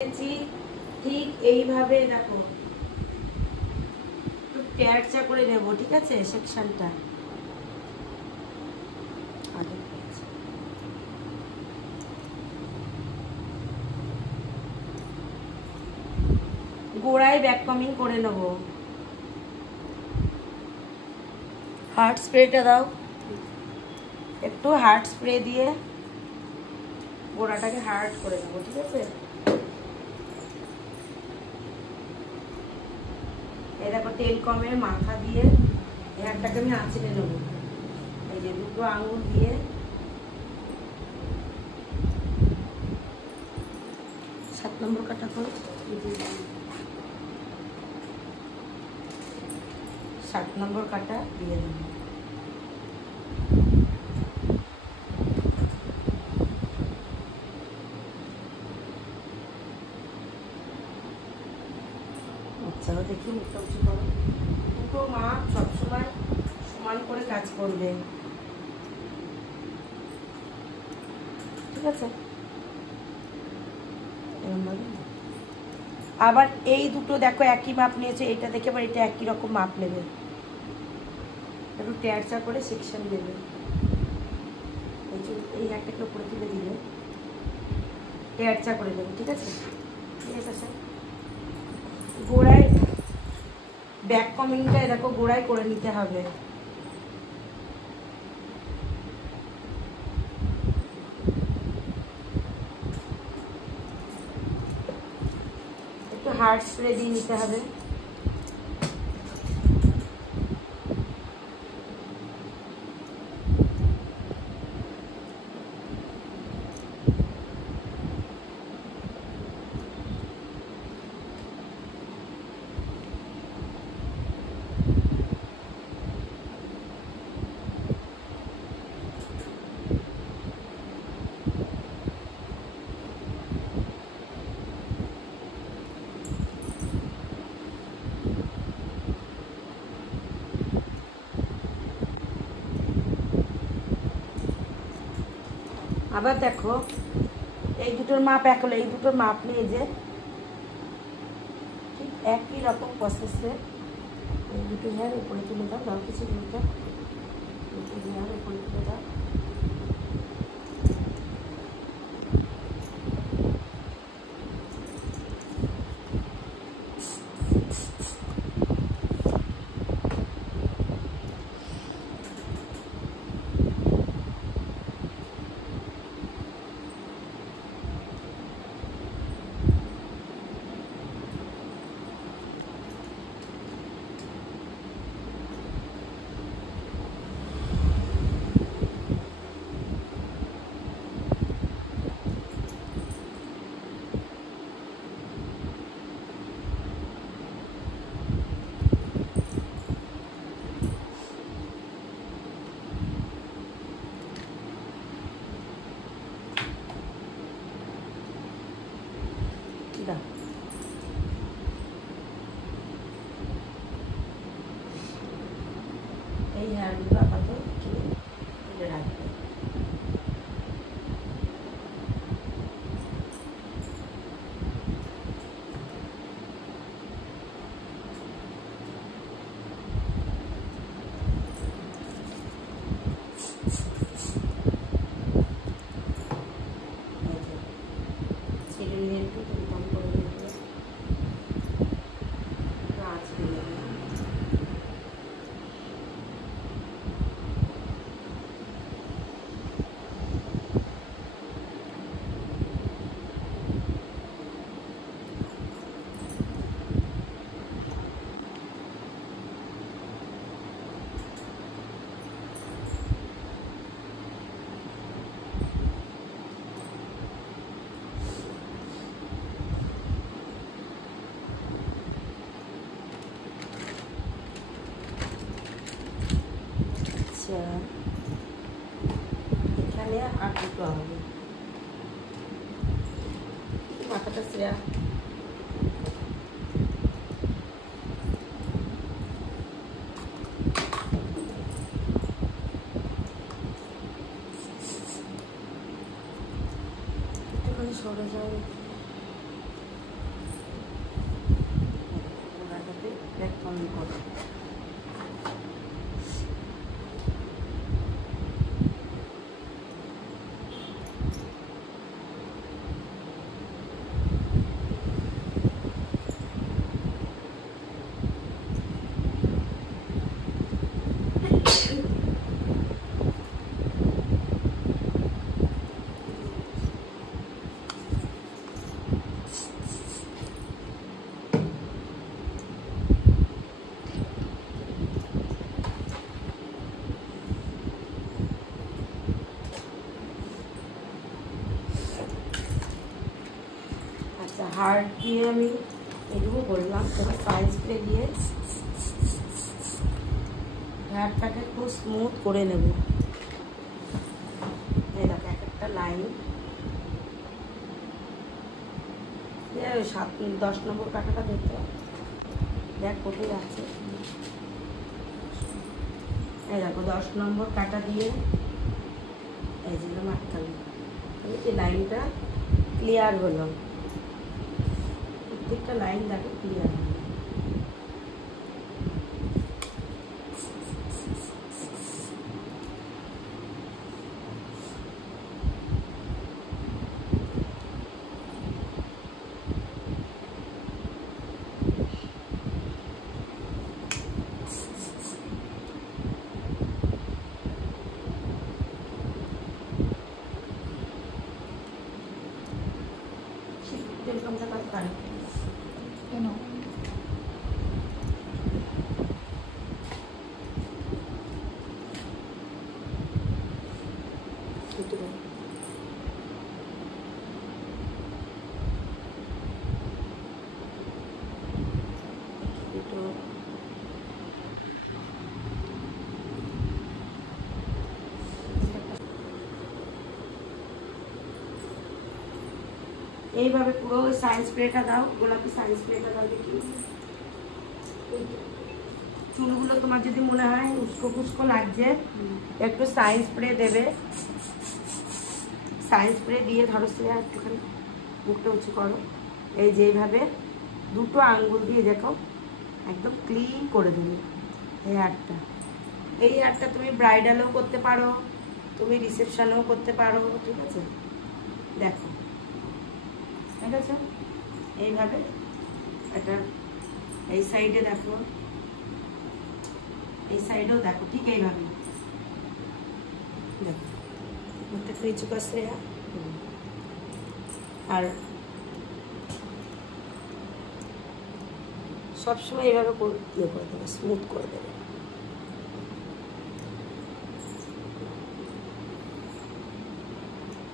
ঠিক এইভাবে দেখো একটু ট্যাচা করে নেব, ঠিক আছে? সেকশনটা গোড়ায় ব্যাক কমিং করে নেব। হার্ট স্প্রেটা দাও, একটু হার্ট স্প্রে দিয়ে গোড়াটাকে হার্ড করে নেব, ঠিক আছে? এই দেখো তেল কমের মাথা দিয়ে হেয়ারটাকে আমি আঁচড়ে নেব। এই যে দুটো আঙুল দিয়ে সাত নম্বর কাটা করো, 7 নম্বর কাটা দিয়ে দেব। আচ্ছা দেখি মুখটা উঁচু করো। দুটো মাপ সবসময় সমান করে কাজ করবে, ঠিক আছে? আবার এই দুটো দেখো একই মাপ নিয়েছে, এটা দেখে আবার এটা একই রকম মাপ নেবে, একটু ট্যাচা করে সেকশন দেবে। এই একটাকে উপরে তুলে দিলে ট্যাচা করে দেবে, ঠিক আছে? ঠিক আছে স্যার। গোড়ায় ব্যাক কমিংটা দেখো গোড়ায় করে নিতে হবে। একটু হার্ড স্প্রে দিয়ে নিতে হবে। আবার দেখো এই দুটোর মাপ এক হলো, এই দুটোর মাপ নিয়ে যে ঠিক একই রকম প্রসেসে এই দুটো হেয়ার উপরে তুলে দাও, দাও কিছু দুটো হেয়ার উপরে তুলে দাও। এই হেয়ারগুলো আপাতত তুলে রাখবে। ছেড়ে নিয়ে একটু কম করে দিতে আঁচড়ে নেবে। এখানে আর দুটো হবে, মাথাটা শ্রেয়া একটুখানি সরে যায়। হার্ড দিয়ে আমি এটুকু করলাম। এবার সাইজ স্প্রে দিয়ে হেয়ারটাকে খুব স্মুথ করে নেব। এই দেখো এক একটা লাইন 10 নম্বর কাঁটাটা দেখতে দেখ কোথায় আছে। এই দেখো 10 নম্বর কাঁটা দিয়ে এই যে আটকালো, এই লাইনটা ক্লিয়ার হলো। প্রত্যেকটা লাইন দেখো ক্লিয়ার হলো। তেলকমটা কাজ করে কেন? এইভাবে পুরো সাইন্স স্প্রেটা দাও, গোলাপি সাইন্স স্প্রেটা দাও। দেখি চুলগুলো তোমার যদি মনে হয় উস্কো ফুস্কো লাগছে, একটু সাইন্স স্প্রে দেবে। সাইন্স স্প্রে দিয়ে ধরো শ্রেয়া একটুখানি মুখটা উঁচু করো। এই যে এইভাবে দুটো আঙ্গুল দিয়ে দেখো একদম ক্লিন করে দেবে এই হেয়ারটা। এই হেয়ারটা তুমি ব্রাইডালও করতে পারো, তুমি রিসেপশনেও করতে পারো, ঠিক আছে? দেখো ঠিক আছে, এইভাবে এটা এই সাইডে দেখো, এই সাইডেও দেখো, ঠিক এইভাবে দেখো মুখটা নিচু করছে। আর সবসময় এইভাবে ইয়ে করে দেবে, স্মুথ করে দেবে।